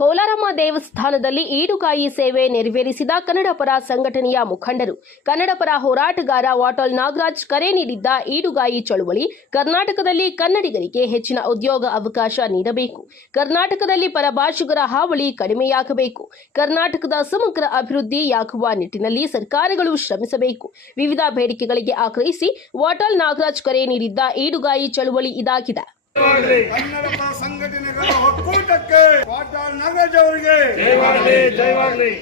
ಕೋಲಾರಮ್ಮ ದೇವಸ್ಥಾನದಲ್ಲಿ ಈಡುಗಾಯಿ ಸೇವೆ ನೆರವೇರಿಸಿದ ಕನ್ನಡಪರ ಸಂಘಟನೆಯ ಮುಖಂಡರು. ಕನ್ನಡಪರ ಹೋರಾಟಗಾರ ವಾಟಾಳ್ ನಾಗರಾಜ್ ಕರೆ ನೀಡಿದ್ದ ಈಡುಗಾಯಿ ಚಳುವಳಿ ಕರ್ನಾಟಕದಲ್ಲಿ ಕನ್ನಡಿಗರಿಗೆ ಹೆಚ್ಚಿನ ಉದ್ಯೋಗ ಅವಕಾಶ ನೀಡಬೇಕು. ಕರ್ನಾಟಕದಲ್ಲಿ ಪರಭಾಷಿಗರ ಹಾವಳಿ ಕಡಿಮೆಯಾಗಬೇಕು. ಕರ್ನಾಟಕದ ಸಮಗ್ರ ಅಭಿವೃದ್ಧಿಯಾಗುವ ನಿಟ್ಟಿನಲ್ಲಿ ಸರ್ಕಾರಗಳು ಶ್ರಮಿಸಬೇಕು. ವಿವಿಧ ಬೇಡಿಕೆಗಳಿಗೆ ಆಗ್ರಹಿಸಿ ವಾಟಾಳ್ ನಾಗರಾಜ್ ಕರೆ ನೀಡಿದ್ದ ಈಡುಗಾಯಿ ಚಳುವಳಿ ಇದಾಗಿದೆ. ಕನ್ನಡಪರ ಸಂಘಟನೆಗಳ ಒಕ್ಕೂಟಕ್ಕೆ ವಾಟಾಳ್ ನಾಗರಾಜ್ ಅವರಿಗೆ ಜಯವಾಗಲಿ, ಜಯವಾಗಲಿ.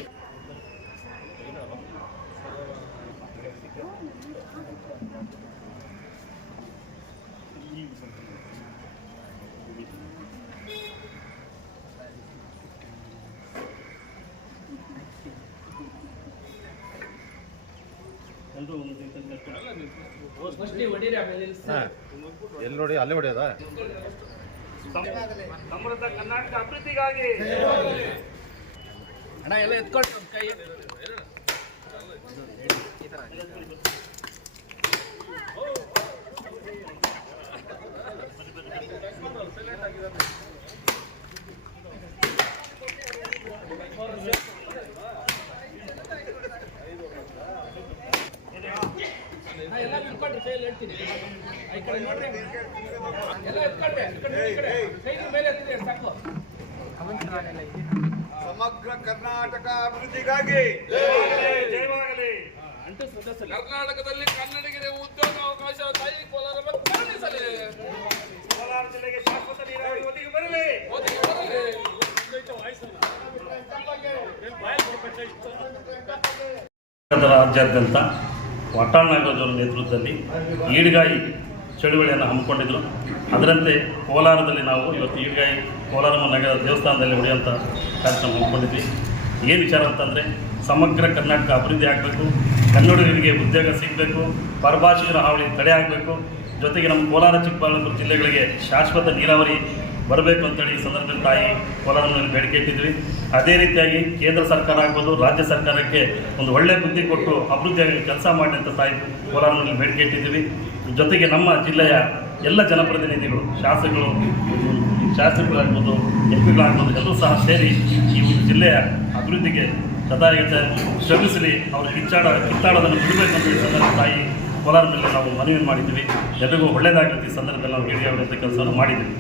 ಎಲ್ಲಿ ನೋಡಿ ಅಲ್ಲೇ ಹೊಡೆಯೋದ. ಸಮೃದ್ಧ ಕರ್ನಾಟಕ ಅಭಿವೃದ್ಧಿಗಾಗಿ ಅಣ್ಣ ಎಲ್ಲ ಎತ್ಕೊಂಡು ಕೈ ಎಲ್ಲ ಇಟ್ಕೊಂಡ್ರಿ ಕೈಯಲ್ಲಿ ಹೇಳ್ತೀನಿ. ಈ ಕಡೆ ನೋಡ್ರಿ, ಎಲ್ಲ ಎತ್ಕೊಂಡ್ರೆ ಕೈ ಮೇಲೆ ಎತ್ತಿದೆ ಸಾಕು. ಸಮಗ್ರ ಕರ್ನಾಟಕ ಅಭಿವೃದ್ಧಿಗಾಗಿ ಜಯವಾಗಲಿ. ಕರ್ನಾಟಕದಲ್ಲಿ ಕನ್ನಡಿಗರಿಗೆ ಉದ್ಯೋಗ ಅವಕಾಶ ತಾಯಿ ಕೋಲಾರಮ್ಮ ಕರುಣಿಸಲಿ. ಕೋಲಾರ ಜಿಲ್ಲೆಗೆ ಶಾಶ್ವತ ನೀರಾವರಿ ಒದಗಿ ಬರಲಿ. ರಾಜ್ಯಾದ್ಯಂತ ವಾಟಾಳ್ ನಾಗರಾಜ್ ಅವರ ನೇತೃತ್ವದಲ್ಲಿ ಈಡುಗಾಯಿ ಚಳುವಳಿಯನ್ನು ಹಮ್ಮಿಕೊಂಡಿದ್ದರು. ಅದರಂತೆ ಕೋಲಾರದಲ್ಲಿ ನಾವು ಇವತ್ತು ಈಡುಗಾಯಿ ಕೋಲಾರಮ್ಮ ನಗರ ದೇವಸ್ಥಾನದಲ್ಲಿ ಹೊಡೆಯುವಂಥ ಕಾರ್ಯಕ್ರಮ ಹಮ್ಮಿಕೊಂಡಿದ್ವಿ. ಏನು ವಿಚಾರ ಅಂತಂದರೆ, ಸಮಗ್ರ ಕರ್ನಾಟಕ ಅಭಿವೃದ್ಧಿ ಆಗಬೇಕು, ಕನ್ನಡಿಗರಿಗೆ ಉದ್ಯೋಗ ಸಿಗಬೇಕು, ಪರಭಾಷಿಗರ ಹಾವಳಿ ತಡೆ ಆಗಬೇಕು, ಜೊತೆಗೆ ನಮ್ಮ ಕೋಲಾರ ಚಿಕ್ಕಬಳ್ಳಾಪುರ ಜಿಲ್ಲೆಗಳಿಗೆ ಶಾಶ್ವತ ನೀರಾವರಿ ಬರಬೇಕು ಅಂತೇಳಿ ಈ ಸಂದರ್ಭದಲ್ಲಿ ತಾಯಿ ಕೋಲಾರಮ್ಮನಲ್ಲಿ ಬೇಡಿಕೆ ಇಟ್ಟಿದ್ವಿ. ಅದೇ ರೀತಿಯಾಗಿ ಕೇಂದ್ರ ಸರ್ಕಾರ ಆಗ್ಬೋದು, ರಾಜ್ಯ ಸರ್ಕಾರಕ್ಕೆ ಒಂದು ಒಳ್ಳೆಯ ಬುದ್ಧಿ ಕೊಟ್ಟು ಅಭಿವೃದ್ಧಿಯಾಗಿ ಕೆಲಸ ಮಾಡಿ ಅಂತ ತಾಯಿ ಕೋಲಾರಮ್ಮನಲ್ಲಿ ಬೇಡಿಕೆ ಇಟ್ಟಿದ್ದೀವಿ. ಜೊತೆಗೆ ನಮ್ಮ ಜಿಲ್ಲೆಯ ಎಲ್ಲ ಜನಪ್ರತಿನಿಧಿಗಳು, ಶಾಸಕರಾಗ್ಬೋದು, ಎಂಪಿಗಳಾಗ್ಬೋದು, ಎಲ್ಲರೂ ಸಹ ಸೇರಿ ಈ ಒಂದು ಜಿಲ್ಲೆಯ ಅಭಿವೃದ್ಧಿಗೆ ಸದಾಯತೆ ಶ್ರಮಿಸಲಿ, ಅವರು ಕಿತ್ತಾಡೋದನ್ನು ಬಿಡಬೇಕು ಅಂತ ಈ ಸಂದರ್ಭ ತಾಯಿ ಕೋಲಾರದಲ್ಲಿ ನಾವು ಮನವಿ ಮಾಡಿದ್ದೀವಿ. ಎಲ್ಲರಿಗೂ ಒಳ್ಳೆಯದಾಗಲಿ ಈ ಸಂದರ್ಭದಲ್ಲಿ ನಾವು ಹೇಳಿರುವಂಥ ಕೆಲಸವನ್ನು ಮಾಡಿದ್ದೀವಿ.